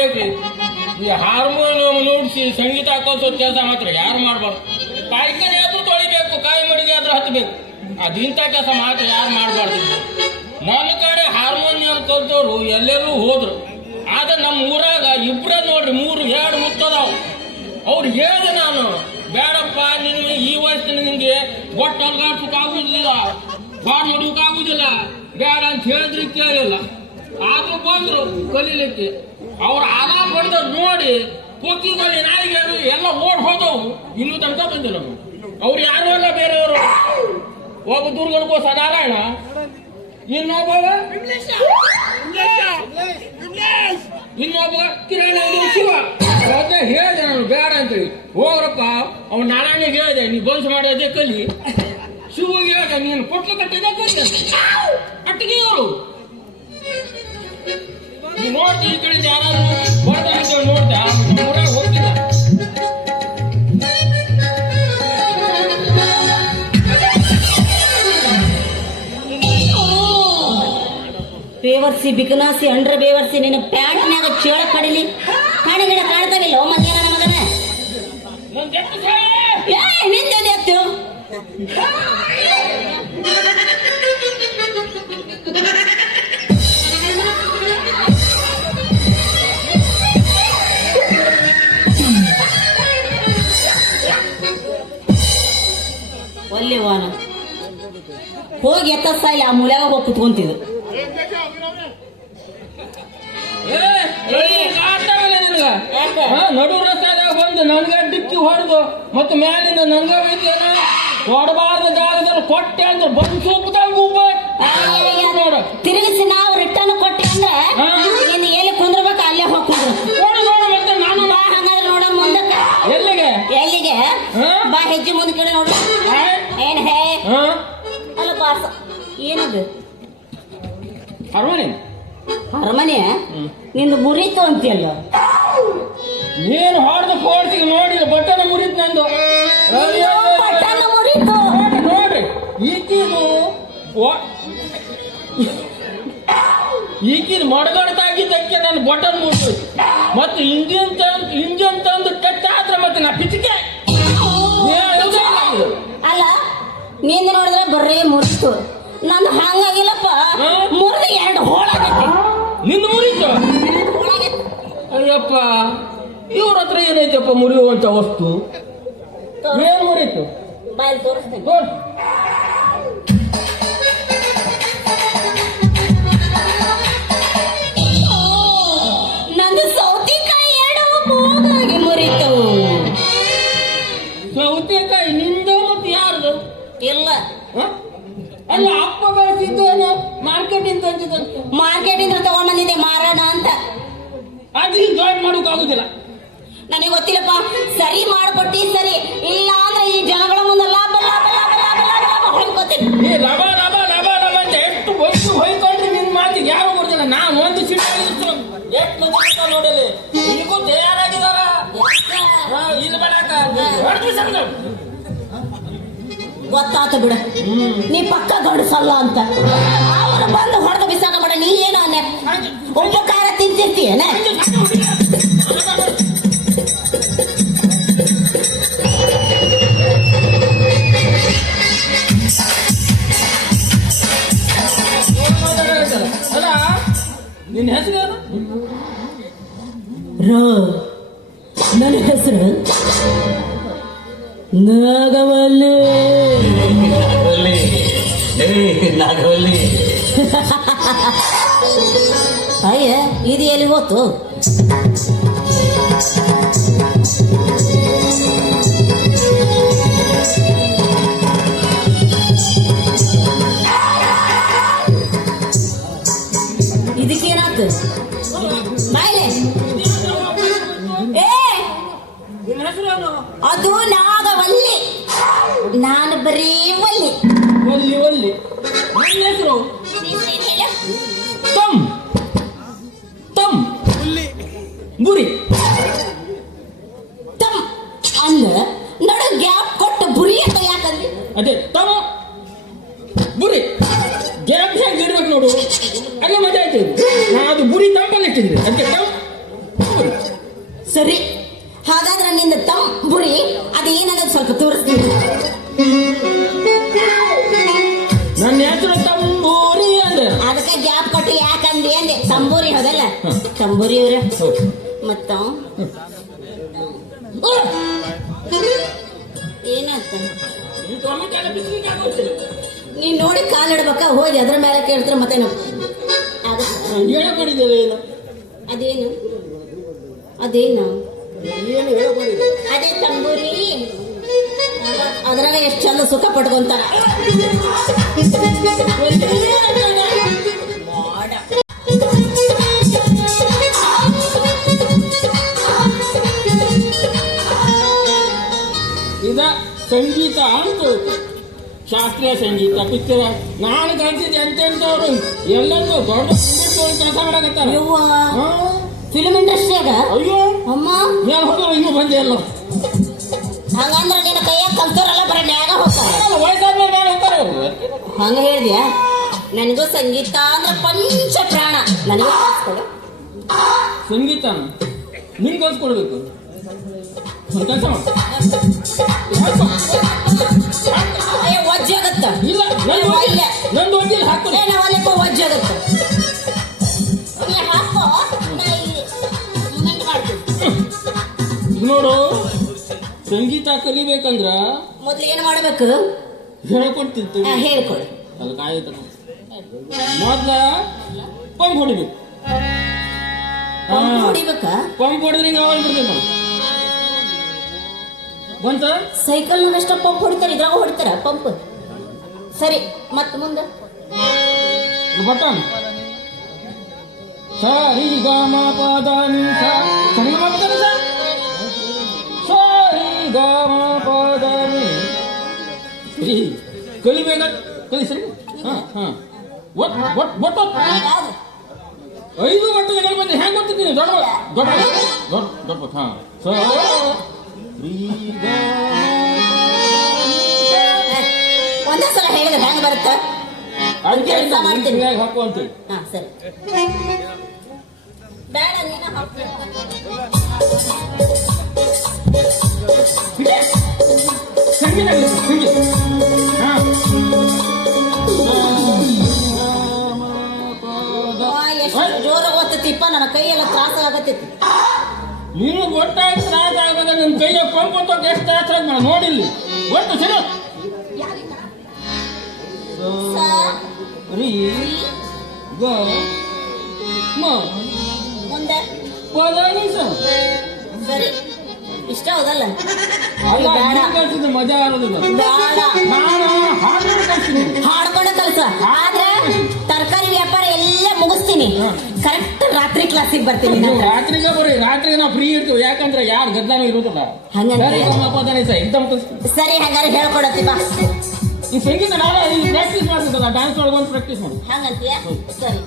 ಮಾಡ್ಬೇಕು. ಈ ಹಾರ್ಮೋನಿಯಂ ನೋಡಿಸಿ ಸಂಗೀತ ಕಲ್ಸೋದ್ ಕೆಲಸ ಮಾತ್ರ ಯಾರು ಮಾಡಬಾರ್ದು? ಪಾಯ್ಕರಿ ಆದ್ರೂ ತೊಳಿಬೇಕು, ಕಾಯಿ ಮಡಿಗೆ ಆದ್ರೂ ಹತ್ತಬೇಕು ಅದಿಂತ ಕೆಲಸ ಮಾತ್ರ ಯಾರು ಮಾಡಬಾರ್ದು? ನನ್ನ ಕಡೆ ಹಾರ್ಮೋನಿಯಂ ಕಲ್ತವ್ರು ಎಲ್ಲರೂ ಹೋದ್ರು. ಆದ್ರೆ ನಮ್ಮ ಊರಾಗ ಇಬ್ಬರ ನೋಡ್ರಿ, ಮೂರು, ಎರಡು ಮುತ್ತದವು. ಅವ್ರು ಹೇಳಿದೆ ನಾನು, ಬೇಡಪ್ಪ ನಿನ್ನ ಈ ವಯಸ್ಸಿನ ನಿಂಗೆ ಒಟ್ಟು ಅಲ್ಗಾಡ್ಸಕ್ ಆಗುದಿಲ್ಲ ಬಾಡ್ ನೋಡಕ್ ಆಗುದಿಲ್ಲ ಬೇಡ ಅಂತ ಹೇಳಿದ್ರೆ ಕೇಳಿಲ್ಲ. ಆದ್ರೂ ಬಂದ್ರು ಕಲೀಲಿಕ್ಕೆ. ಅವ್ರ ಆರಾಮ ಪಡೆದ ನೋಡಿ ಕೊಕ್ಕಿಗಲ್ಲಿ ನಾಯಿಗಳು ಎಲ್ಲ ಓಡ್ ಹೋದವು. ಇನ್ನು ತನಕ ಬಂದಿಲ್ಲ ಅವ್ರು. ಯಾರು ಅಲ್ಲ ಬೇರೆಯವರು. ಒಬ್ಬ ದುರ್ಗನಕೋಸ ನಾರಾಯಣ. ಇನ್ನೊಬ್ಬ ಇನ್ನೊಬ್ಬ ಕಿರಣ ಅದೇ ಹೇಳಿದೆ, ನಾನು ಬೇಡ ಅಂತೇಳಿ. ಹೋಗ್ರಪ್ಪ, ಅವ್ನು ನಾರಾಯಣಿಗೆ ಹೇಳಿದೆ, ನೀ ಬಂದ್ ಮಾಡೋದೇ ಕಲಿ. ಶಿವಗೆ ಹೇಳಿದೆ, ನೀನು ಕೊಟ್ಲು ಕಟ್ಟಿದೆ ಕಲಿ ಅಟ್ಟಿಗೆ ಅವರು ಯಾರಾದ್ರೂ ಬೇವರ್ಸಿ ಬಿಕನಾಸಿ ಅಂಡ್ರ ಬೇವರ್ಸಿ, ನಿನ್ನ ಪ್ಯಾಂಟ್ನ್ಯಾಗ ಚೇಳ ಕಡಿಲಿ. ಕಣಿಗಿಡ ಕಾಣ್ತಾವಿಲ್ಲ, ಓ ನನ್ನ ಮಗನ. ಏ ನಿಂದ ಎತ್ತು. ಹೋಗಿ ಎತ್ತ ಸಾಯಿಲ್ಲ ಆ ಮೂಲ್ಯಾಗ ಹೋಗಿ ಕುತ್ಕೊಂತಿದ್ರು ನಡು ರಸ್ತಾದಾಗ ಬಂದು ನನ್ಗೆ ಡಿಕ್ಕಿ ಹೊಡೆದು ಮತ್ತೆ ಮ್ಯಾಲಿಂದ ನಂಗ ಕೊಡಬಾರ್ದ ಜಾಗದಲ್ಲಿ ಕೊಟ್ಟೆ ಅಂದ್ರೆ ಬಂದು ಉಬ್ಬ ನೋಡು. ತಿರುಗಿಸಿ ನಾವು ರಿಟರ್ನ್ ಕೊಟ್ಟೆ ಅಂದ್ರೆ. ಇನ್ನು ಎಲ್ಲಿ ಕುಂದ್ರಬೇಕು ಅಲ್ಲೇ ಹೋಗಿ ನೋಡು ನೋಡು ಮತ್ತೆ ನಾನು ಬಾ ಹಂಗಾದ್ರೆ ನೋಡ ಮುಂದಕ್ಕೆ. ಎಲ್ಲಿಗೆ? ಎಲ್ಲಿಗೆ? ಬಾ ಹೆಜ್ಜೆ ಮುಂದೆ ಕಡೆ ನೋಡು. ಏನ್ ಹೇ? ಹಾ? ಅಲ್ಲ ಏನದು? ನಿಂದು ಮುರಿತು ಅಂತೀಯಲ್ಲ? ನೀನು ಹೊಡೆದ ಫೋರ್ಸಿಗೆ ನೋಡಿಲ್ಲ ಬಟ್ಟನ ಮುರಿತು ನಂದು. ಮುರಿತು. ನೋಡ್ರಿ ಈಕಿದು ನನ್ನ ಬಟನ್ ಮುರಿದು. ಮತ್ತೆ ಇಂಜಿನ್ ತಂದು ಇಂಜಿನ್ ತಂದು ಟಚ್ ಆದ್ರೆ ಮತ್ತೆ ನಾ ಪಿಚಿಕೆ ನಿಂದು ನೋಡಿದ್ರೆ ಬರ್ರೇ ಮುರಿಸ್ತು. ನಂದು ಹಂಗಾಗಿಲ್ಲಪ್ಪ? ಮುರಿದು ಎರಡು ಹೋಳಾಗೈತೆ ನಿಂದ ಮುರಿತು? ಅಯ್ಯಪ್ಪ ಇವ್ರ ಹತ್ರ ಏನೈತಪ್ಪ ಮುರಿಯುವಂತ ವಸ್ತು? ಏನ್ ಮುರಿತು? ಬಾಯಲ್ಲಿ ತೋರಿಸ್ತೇನೆ. ಮಾರ್ಕೆಟಿಂದ ಇಂದ ತಗೊಂಡ್ ಬಂದಿದ್ದೆ ಮಾರೋಣ ಅಂತ. ಅದಕ್ಕೆ ಈಗ ಮಾಡೋಕೆ ಮಾಡೋಕ್ಕಾಗುದಿಲ್ಲ ನನಗೆ ಗೊತ್ತಿಲ್ಲಪ್ಪ ಸರಿ ಮಾಡ್ಕೊಟ್ಟಿ ಸರಿ. ಇಲ್ಲ ಅಂದ್ರೆ ಈ ಜನಗಳ ಮುಂದೆ ಲಾಭ ಲಾಭ ಲಾಭ ಲಾಭ ಲಾಭ ಅಂತ ಎಷ್ಟು ಬೈದು ಹೊಯ್ಕೊಂಡ್ರೆ ನಿನ್ ಮಾತಿಗೆ? ಯಾರು ಕೊಡ್ತಿಲ್ಲ? ನಾನು ಒಂದು ಸಿಟ್ಟು ಆಗಿತ್ತು ಎಷ್ಟು ಮಂದಿ ನೋಡಲಿ ಈಗೂ ತಯಾರಾಗಿದಾರ ಹಾ, ಇಲ್ಲಿ ಬರಾಕ ಹೊಡ್ದು ಸಂಘ. ಗೊತ್ತಾತ ಬಿಡ. ನೀ ಪಕ್ಕ ಗಂಡಸಲ್ಲ ಅಂತ. ಅವ್ರು ಬಂದು ಹೊಡೆದು ಬಿಸಾಕ ಮಾಡ ನೀ ಏನು ಅನ್ನೆ. ಉಪ್ಪು ಖಾರ ತಿಂತಿರ್ತೀಯನ ನಿನ್ನ ಹೆಸರು? ರ, ನನ್ನ ಹೆಸರು ನಾಗವಲ್ಲಿ ನಾಗವಲ್ಲಿ ಅಯ್ಯ ಇದು ಎಲ್ಲಿ ಗೊತ್ತು ಇದಕ್ಕೇನಾಯ್ತು? ಬಾಯ್ಲೆ. ಅದು ನಾಗವಲ್ಲಿ ನಾನು ಬರೀ ಒಲ್ಲಿ. ಒಲ್ಲಿ ಒಲ್ಲಿ. ನನ್ನ ಹೆಸರು? ಗುರಿ. ತಮ್ ಅಲ್ಲ ನಡು ಗ್ಯಾಪ್ ಕೊಟ್ಟು ಬುರಿ ಅಂತ ಯಾಕಂದ್ರೆ ಅದೇ ತಮ್ ಬುರಿ ಗ್ಯಾಪ್ ಹೇಗೆ ಇಡ್ಬೇಕು ನೋಡು? ಅಲ್ಲ ಮಜಾ ಆಯ್ತು. ನಾ ಅದು ಬುರಿ ತಂಪಲ್ಲಿ ಇಟ್ಟಿದ್ರಿ ಅದಕ್ಕೆ ತಮ್ ಸರಿ. ಹಾಗಾದ್ರೆ ನಿನ್ನ ತಮ್ ಬುರಿ ಅದೇನದ ಸ್ವಲ್ಪ ತೋರಿಸ್ತೀನಿ. ನನ್ನ ಹೆಸರು ತಂಬೂರಿ ಅಂದ್ರೆ ಅದಕ್ಕೆ ಗ್ಯಾಪ್ ಕೊಟ್ಟು ಯಾಕಂದಿ ಅಂದೆ? ತಂಬೂರಿ ಹೌದಲ್ಲ? ತಂಬೂರಿ ಇವ್ರ. ಮತ್ತ ಏನಾಯ್ತ ಈ ಟೊಮೆಟೊ ಎಲ್ಲ ಬಿಸ್ಲಿಕ್ಕೆ ಹಾಕೋತೀರಿ. ನೀನ್ ನೋಡಿ ಕಾಲಿಡ್ಬೇಕ ಹೋಗಿ ಅದ್ರ ಮೇಲೆ ಕೇಳ್ತಾರೆ ಮತ್ತೇನು ಆಗುತ್ತೆ. ನಾನು ಹೇಳ್ಕೊಂಡಿದ್ದೇವೆ ಏನು ಅದೇನು ಅದೇನು ಏನು ಹೇಳ್ಕೊಂಡಿದ್ದೆ ಅದೇ ತಂಬೂರಿ ಅದ್ರಾಗ ಎಷ್ಟು ಚಂದ ಸುಖ ಪಡ್ಕೊಂತಾರ ಸಂಗೀತ ಅಂತ ಶಾಸ್ತ್ರೀಯ ಸಂಗೀತ ಪಿಕ್ಚರ್ ನಾನು ಕಲಿಸಿದ ಎಂತೆಂತವ್ರು ಎಲ್ಲರೂ ದೊಡ್ಡ ಕೆಲಸ ಮಾಡಕತ್ತಾರ? ಫಿಲ್ಮ್ ಇಂಡಸ್ಟ್ರಿಯಾಗ ಅಯ್ಯೋ. ಅಮ್ಮ? ಮೇಲೆ ಹೋದ್ರೆ ಇನ್ನೂ ಬಂದೆ ಎಲ್ಲ ಹಂಗಂದ್ರೆ ನಿನ್ನ ಕೈಯಾಗ ಕಲ್ತಾರಲ್ಲ ಬರೀ ಮ್ಯಾಗ ಹೋಗ್ತಾರ. ವಯಸ್ಸಾದ್ಮೇಲೆ ಮೇಲೆ ಹೋಗ್ತಾರೆ ಹಂಗ ಹೇಳ್ದ್ಯಾ? ನನಗೂ ಸಂಗೀತ ಅಂದ್ರೆ ಪಂಚ ಪ್ರಾಣ. ನನಗೂ ಕಲ್ಸ್ಕೊಡು. ಸಂಗೀತ ನಿಂಗೆ ಕಲ್ಸ್ಕೊಡ್ಬೇಕು. ಕೆಲಸ ಮಾಡು. ಅಯ್ಯ ವಜ್ಜೆ ಆಗತ್ತ? ಇಲ್ಲ ನಂದು ಹೋಗಿಲ್ಲ ನಂದು ಹೋಗಿಲ್ಲ ಹಾಕು ವಜ್ಜೆ ಆಗತ್ತ. ನೋಡು ಸಂಗೀತ ಕಲಿಬೇಕಂದ್ರ ಮೊದ್ಲು ಏನು ಮಾಡ್ಬೇಕು? ಹೇಳ್ಕೊಡ್ತಿತ್ತು ಹೇಳ್ಕೊಡು. ಅದು ಕಾಯ್ತ ಮೊದ್ಲ ಪಂಪ್ ಹೊಡಿಬೇಕು. ಪಂಪ್ ಹೊಡಿಬೇಕಾ? ಪಂಪ್ ಹೊಡೆದ್ರೆ ಹಿಂಗೆ ಅವಾಗ ಬಂತ ಸೈಕಲ್ ಅಷ್ಟ ಪಂಪ್ ಹೊಡಿತಾರೆ ಇದ್ರಾಗ ಹೊಡಿತಾರ ಪಂಪ್. ಸರಿ ಮತ್ ಮುಂದೆ? ಬಟನ್. ಸರಿ ಗಮ ಮ ಪ ದ ನಿ ಸ ಸರಿ ಗಮ ಮ ಪ ದ ಸರಿ ಸರಿ? ಕಲಿಬೇಕ ಸರಿ ಹಾ ಹಾ. ಒಟ್ ಒಟ್ ಒಟ್ ಐದು ಗಂಟೆ ಬಂದು ಹೆಂಗ್ ಗೊತ್ತಿದ್ದೀನಿ ದೊಡ್ಡ ದೊಡ್ಡ ದೊಡ್ಡ ದೊಡ್ಡ ಹಾ. ಸ ರೀ ಗ ಒಂದೇ ಸಲ ಹೇಳಿದ್ರೆ ಹೆಂಗ್ ಬರುತ್ತೆ? ಹಾಕು ಅಂತ ಹಾ ಸರಿ. ಬೇಡ ನೀನ ಹಾಕು. ಸಂಗೀತ ಕಲಿಸು, ಹಾ. ಅವ್ವ, ಎಷ್ಟು ಜೋರ ಓದ್ತೈತಿಪ್ಪ ನನ್ನ ಕೈಯೆಲ್ಲ ತ್ರಾಸ ಆಗತ್ತೈತಿ ನೀನು ಗೊತ್ತಾಯ್ತು ರಾಜ ಆಗದ ನಿಮ್ ಪಂಪ್ ಅಂತ ಎಷ್ಟು ಆಚರ ನೋಡಿಲ್ಲ. ಗೊತ್ತು ಸರಿ. ರೀ ಗ. ಮ. ಮುಂದೆ ಸರಿ. ಇಷ್ಟ ಹೌದಲ್ಲ? ಅಲ್ಲಿ ಬೇಡ. ನೀನ್ ಕಲ್ಸಿದ್ದು ಮಜಾ ಆಗೋದಿಲ್ಲ. ಹಾಡ್ಕೊಂಡ ಕಲ್ಸ ಆದ್ರೆ ತರಕಾರಿ ವ್ಯಾಪಾರ ಎಲ್ಲ ಮುಗಿಸ್ತೀನಿ. ಕರೆಕ್ಟ್ ಕ್ಲಾಸಿಗೆ ಬರ್ತೀನಿ ನೀವು ನಾನು. ರಾತ್ರಿಗೆ ಬರ್ರಿ ರಾತ್ರಿಗೆ ನಾವು ಫ್ರೀ ಇರ್ತೀವಿ. ಯಾಕಂದ್ರೆ ಯಾರು ಗದ್ದಾನು ಇರುತ್ತಲ್ಲ ಹಂಗಂದ್ರೆ? ಸರಿ ಗ ಮ ಪ ದ ನಿ ಸ ಎಕ್ದಮ್ ಕಲ್ಸ್ತೀನಿ ಸರಿ ಹಂಗಾರೆ ಹೇಳ್ಕೊಡತ್ತಿ ಬಾ. ಈ ಸಂಗೀತ ನಾಳೆ ಇಲ್ಲಿ ಪ್ರಾಕ್ಟೀಸ್ ಮಾಡ್ತಿದ್ದಲ್ಲ ಡ್ಯಾನ್ಸ್ ಒಳಗೊಂದು ಒಂದು ಪ್ರಾಕ್ಟೀಸ್ ಮಾಡಿ. ಹಂಗಂತೀಯ? ಸರಿ.